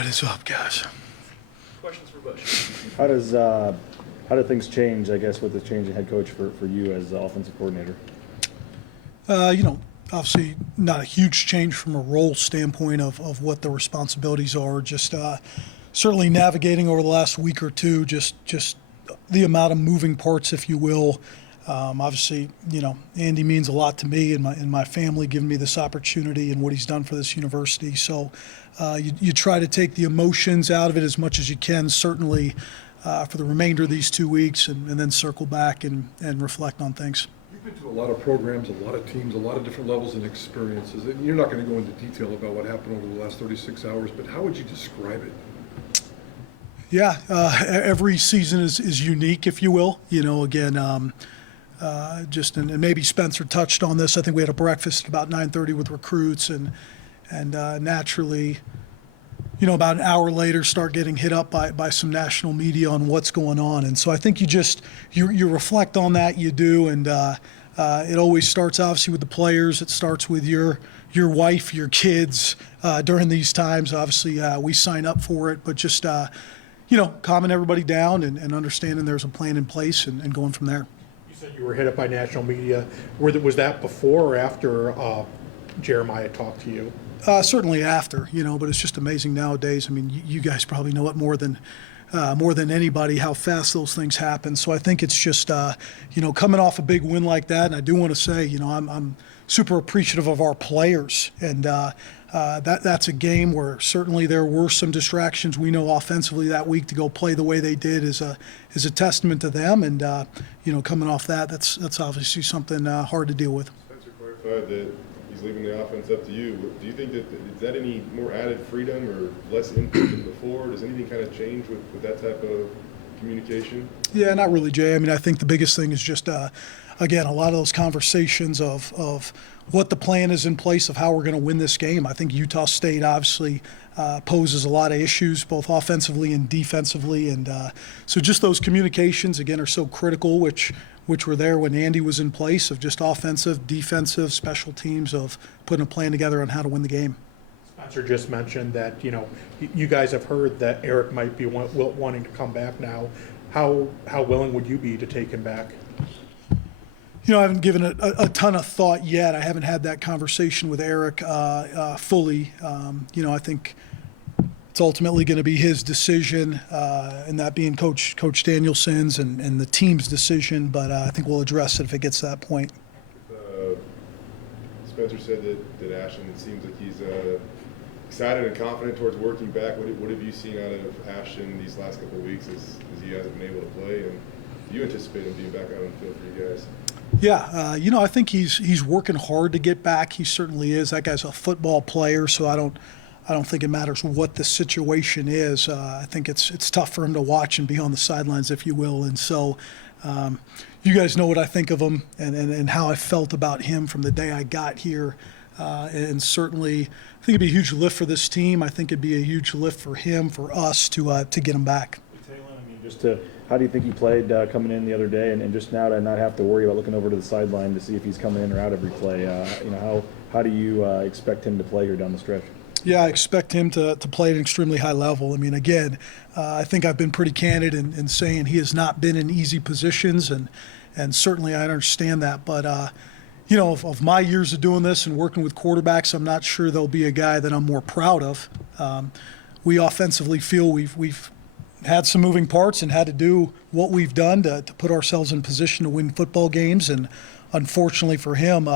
What is up, guys? Questions for Bush. How do things change, I guess, with the change in head coach for you as the offensive coordinator? Obviously not a huge change from a role standpoint of what the responsibilities are. Just certainly navigating over the last week or two, just the amount of moving parts, if you will. Obviously, Andy means a lot to me and my family, giving me this opportunity and what he's done for this university. So you try to take the emotions out of it as much as you can, certainly for the remainder of these 2 weeks, and then circle back and reflect on things. You've been to a lot of programs, a lot of teams, a lot of different levels and experiences. And you're not going to go into detail about what happened over the last 36 hours, but how would you describe it? Yeah, every season is unique, if you will. And maybe Spencer touched on this. I think we had a breakfast at about 9:30 with recruits, and naturally, about an hour later, start getting hit up by some national media on what's going on. And so I think you reflect on that, you do, and it always starts obviously with the players. It starts with your wife, your kids during these times. Obviously, we sign up for it, but just calming everybody down and understanding there's a plan in place and going from there. You said you were hit up by national media. Was that before or after Jeremiah talked to you? Certainly after, but it's just amazing nowadays. I mean, you guys probably know it more than anybody how fast those things happen. So I think it's just, coming off a big win like that. And I do want to say, I'm super appreciative of our players. And that's a game where certainly there were some distractions. We know offensively that week to go play the way they did is a testament to them. And, coming off that's obviously something hard to deal with. Spencer clarified that he's leaving the offense up to you. Do you think is that any more added freedom or less input than before? Does anything kind of change with that type of communication? Yeah, not really, Jay. I mean, I think the biggest thing is just, again, a lot of those conversations of what the plan is in place of how we're going to win this game. I think Utah State obviously poses a lot of issues, both offensively and defensively. And so just those communications, again, are so critical, which were there when Andy was in place, of just offensive, defensive, special teams, of putting a plan together on how to win the game. Spencer just mentioned that, you guys have heard that Eric might be wanting to come back now. How willing would you be to take him back? I haven't given it a ton of thought yet. I haven't had that conversation with Eric fully. I think it's ultimately going to be his decision, and that being Coach Danielson's and the team's decision. But I think we'll address it if it gets to that point. Spencer said that Ashton, it seems like he's excited and confident towards working back. What have you seen out of Ashton these last couple of weeks as he hasn't been able to play? And do you anticipate him being back out on the field for you guys? Yeah, I think he's working hard to get back. He certainly is. That guy's a football player, so I don't think it matters what the situation is. I think it's tough for him to watch and be on the sidelines, if you will. And so you guys know what I think of him and how I felt about him from the day I got here. And certainly I think it'd be a huge lift for this team. I think it'd be a huge lift for him, for us to get him back. How do you think he played coming in the other day, and just now to not have to worry about looking over to the sideline to see if he's coming in or out every play? How do you expect him to play here down the stretch? Yeah, I expect him to play at an extremely high level. I mean, again, I think I've been pretty candid in saying he has not been in easy positions, and certainly I understand that. But, of my years of doing this and working with quarterbacks, I'm not sure there'll be a guy that I'm more proud of. We offensively feel we've had some moving parts and had to do what we've done to put ourselves in position to win football games. And unfortunately for him,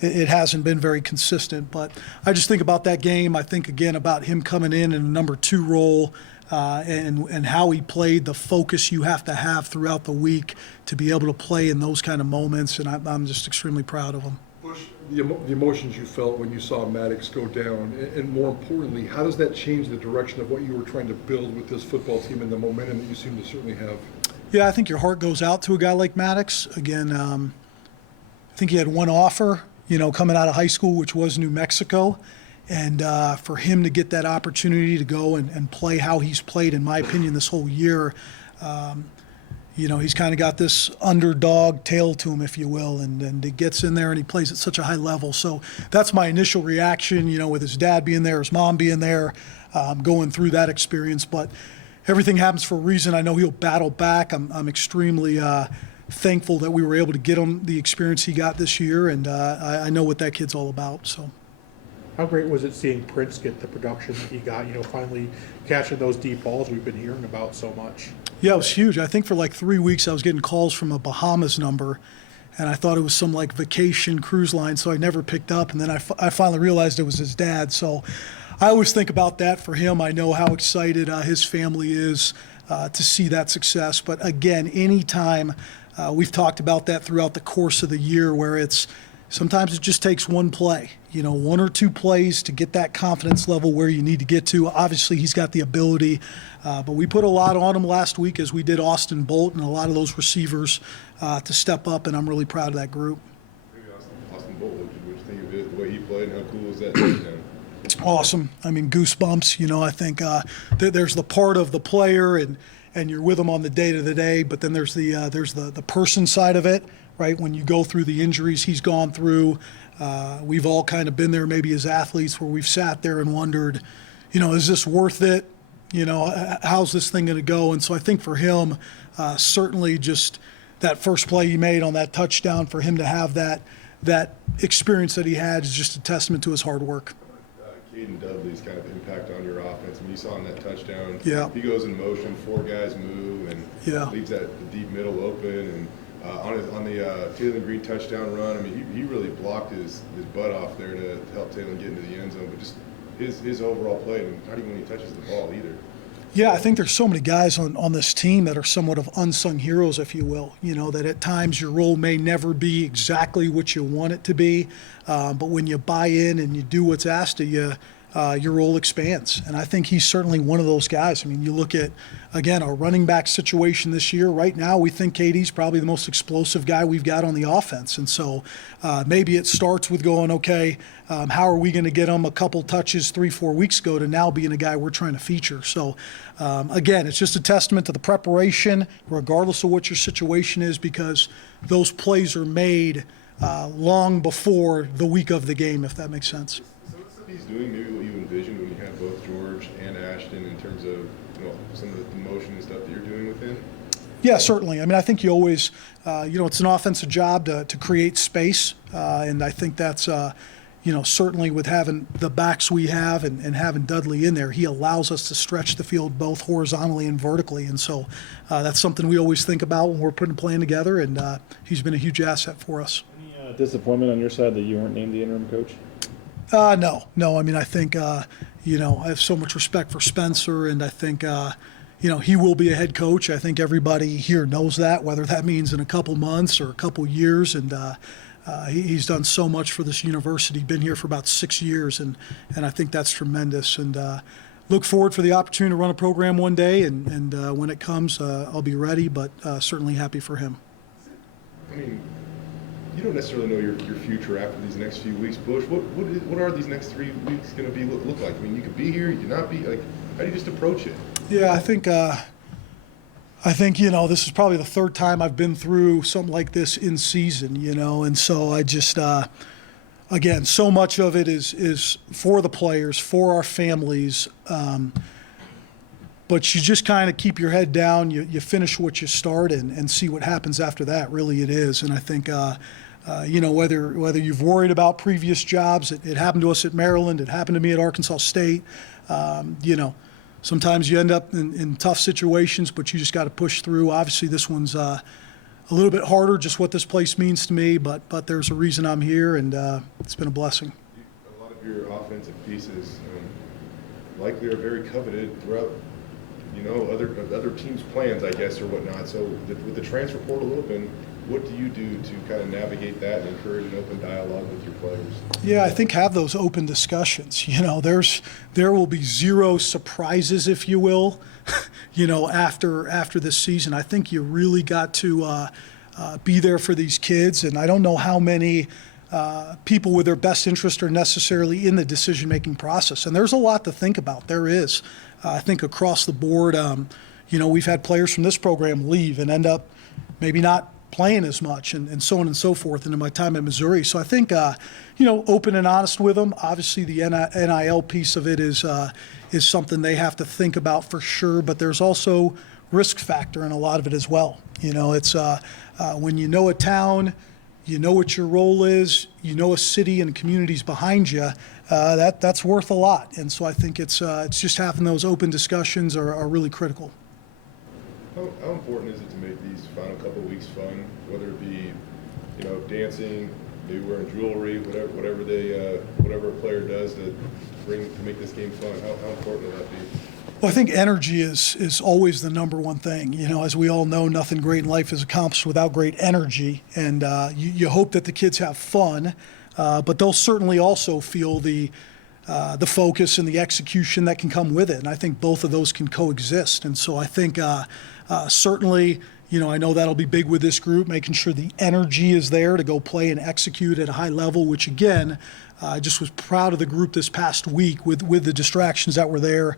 it hasn't been very consistent. But I just think about that game. I think, again, about him coming in a number 2 role and how he played, the focus you have to have throughout the week to be able to play in those kind of moments. And I'm just extremely proud of him. Bush, the emotions you felt when you saw Maddox go down, and more importantly, how does that change the direction of what you were trying to build with this football team and the momentum that you seem to certainly have? Yeah, I think your heart goes out to a guy like Maddox. Again, I think he had one offer, coming out of high school, which was New Mexico. And for him to get that opportunity to go and play how he's played, in my opinion, this whole year, he's kind of got this underdog tail to him, if you will, and he gets in there and he plays at such a high level. So that's my initial reaction, with his dad being there, his mom being there, going through that experience. But everything happens for a reason. I know he'll battle back. I'm extremely thankful that we were able to get him the experience he got this year, and I know what that kid's all about. So. How great was it seeing Prince get the production that he got, finally catching those deep balls we've been hearing about so much? Yeah, it was huge. I think for like 3 weeks I was getting calls from a Bahamas number, and I thought it was some like vacation cruise line, so I never picked up. And then I finally realized it was his dad. So I always think about that for him. I know how excited his family is to see that success. But again, anytime we've talked about that throughout the course of the year, where sometimes it just takes one play, 1 or 2 plays to get that confidence level where you need to get to. Obviously, he's got the ability, but we put a lot on him last week as we did Austin Bolt and a lot of those receivers to step up, and I'm really proud of that group. Maybe Austin Bolt, what did you think of it, the way he played, and how cool was that? Awesome. I mean, goosebumps. I think there's the part of the player, and you're with them on the day-to-day, but then there's the person side of it, right? When you go through the injuries he's gone through, we've all kind of been there maybe as athletes where we've sat there and wondered, is this worth it? How's this thing going to go? And so I think for him, certainly just that first play he made on that touchdown, for him to have that experience that he had is just a testament to his hard work. Caden Dudley's kind of impact on your offense. I mean, you saw in that touchdown, Yeah. he goes in motion, 4 guys move, and Yeah. leaves that the deep middle open. And on the Taylor Green touchdown run, I mean, he really blocked his butt off there to help Taylor get into the end zone. But just his overall play, and not even when he touches the ball either. Yeah, I think there's so many guys on this team that are somewhat of unsung heroes, if you will, that at times your role may never be exactly what you want it to be, but when you buy in and you do what's asked of you, your role expands. And I think he's certainly one of those guys. I mean, you look at, again, our running back situation this year. Right now, we think KD's probably the most explosive guy we've got on the offense. And so maybe it starts with going, okay, how are we going to get him a couple touches 3-4 weeks ago to now being a guy we're trying to feature. So, again, it's just a testament to the preparation, regardless of what your situation is, because those plays are made long before the week of the game, if that makes sense. Some of the stuff he's doing, maybe what you envisioned when you had both George and Ashton in terms of some of the motion and stuff that you're doing with him? Yeah, certainly. I mean, I think you always, it's an offensive job to create space, and I think that's, certainly with having the backs we have and having Dudley in there, he allows us to stretch the field both horizontally and vertically, and so that's something we always think about when we're putting a plan together, and he's been a huge asset for us. Any disappointment on your side that you weren't named the interim coach? No. I mean, I think, I have so much respect for Spencer, and I think, he will be a head coach. I think everybody here knows that, whether that means in a couple months or a couple years. And he's done so much for this university, been here for about 6 years, and I think that's tremendous. And look forward for the opportunity to run a program one day, and when it comes, I'll be ready, but certainly happy for him. I mean, you don't necessarily know your future after these next few weeks, Bush. What are these next 3 weeks going to be look like? I mean, you could be here, you could not be. Like, how do you just approach it? Yeah, I think this is probably the 3rd time I've been through something like this in season, and so I just again, so much of it is for the players, for our families, but you just kind of keep your head down, you finish what you start and see what happens after that. Really, it is. And I think whether you've worried about previous jobs, it happened to us at Maryland, it happened to me at Arkansas State, sometimes you end up in tough situations, but you just got to push through. Obviously, this one's a little bit harder, just what this place means to me, but there's a reason I'm here, and it's been a blessing. A lot of your offensive pieces likely are very coveted throughout, other teams' plans, I guess, or whatnot. So with the transfer portal open, what do you do to kind of navigate that and encourage an open dialogue with your players? Yeah, I think have those open discussions. There will be zero surprises, if you will, after this season. I think you really got to be there for these kids, and I don't know how many people with their best interest are necessarily in the decision-making process. And there's a lot to think about. There is. I think across the board, we've had players from this program leave and end up maybe not playing as much and so on and so forth into my time at Missouri. So I think, open and honest with them. Obviously, the NIL piece of it is something they have to think about for sure, but there's also risk factor in a lot of it as well. It's when you know a town, you know what your role is, you know a city and communities behind you, that's worth a lot. And so I think it's just having those open discussions are really critical. How important is it to make these final couple weeks fun, whether it be, dancing, maybe wearing jewelry, whatever a player does to make this game fun? How important will that be? Well, I think energy is always the number one thing. As we all know, nothing great in life is accomplished without great energy. And you hope that the kids have fun, but they'll certainly also feel the focus and the execution that can come with it. And I think both of those can coexist. And so I think certainly, I know that'll be big with this group, making sure the energy is there to go play and execute at a high level, which again, I just was proud of the group this past week with the distractions that were there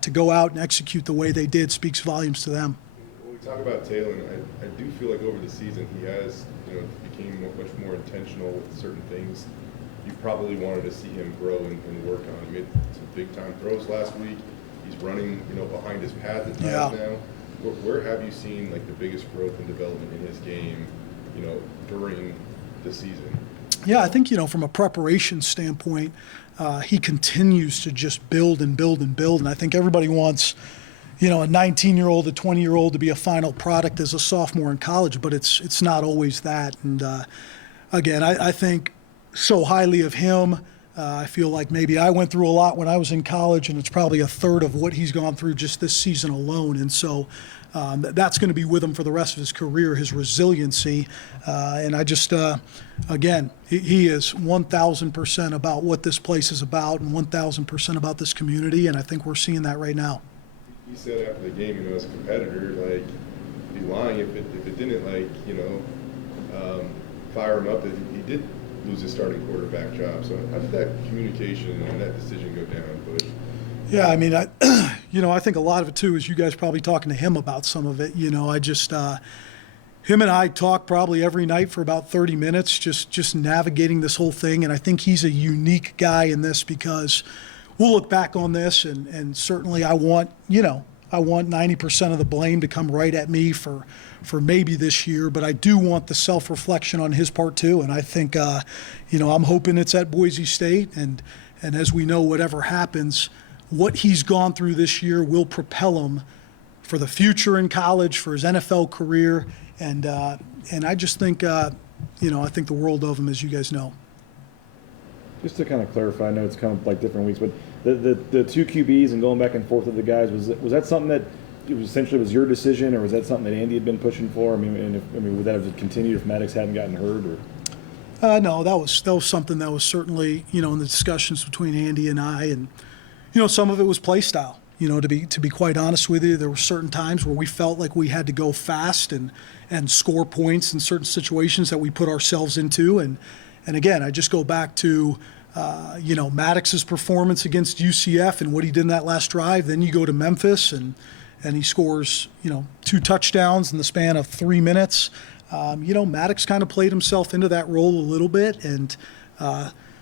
to go out and execute the way they did speaks volumes to them. When we talk about Talon, I do feel like over the season he has, became much more intentional with certain things. You probably wanted to see him grow and work on. He made some big-time throws last week. He's running, behind his pads at times now. Where have you seen the biggest growth and development in his game, during the season? Yeah, I think, from a preparation standpoint, he continues to just build and build and build. And I think everybody wants, a 19-year-old, a 20-year-old to be a final product as a sophomore in college, but it's not always that. And again, I think so highly of him. I feel like maybe I went through a lot when I was in college, and it's probably a third of what he's gone through just this season alone. And so that's going to be with him for the rest of his career, his resiliency. And I just, again, he is 1,000% about what this place is about and 1,000% about this community, and I think we're seeing that right now. He said after the game, as a competitor, he'd be lying if it didn't, fire him up that he did lose his starting quarterback job. So how did that communication and that decision go down? But yeah, I mean, I think a lot of it too is you guys probably talking to him about some of it. I just him and I talk probably every night for about 30 minutes, just navigating this whole thing. And I think he's a unique guy in this because we'll look back on this and certainly I want 90% of the blame to come right at me for maybe this year, but I do want the self-reflection on his part too. And I think, I'm hoping it's at Boise State. And as we know, whatever happens, what he's gone through this year will propel him for the future in college, for his NFL career. And I just think, I think the world of him, as you guys know. Just to kind of clarify, I know it's kind of like different weeks, but the two QBs and going back and forth with the guys, was that something that it was essentially was your decision, or was that something that Andy had been pushing for? I mean, would that have continued if Maddox hadn't gotten hurt? Or no, that was something that was certainly in the discussions between Andy and I, and some of it was play style. To be quite honest with you, there were certain times where we felt like we had to go fast and score points in certain situations that we put ourselves into, and again, I just go back to Maddox's performance against UCF and what he did in that last drive. Then you go to Memphis and he scores 2 touchdowns in the span of 3 minutes. Maddox kind of played himself into that role a little bit, and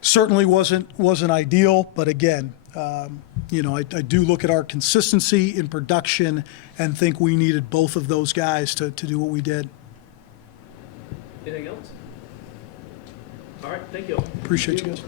certainly wasn't ideal. But again, I do look at our consistency in production and think we needed both of those guys to do what we did. Anything else? All right, thank you. Appreciate you guys.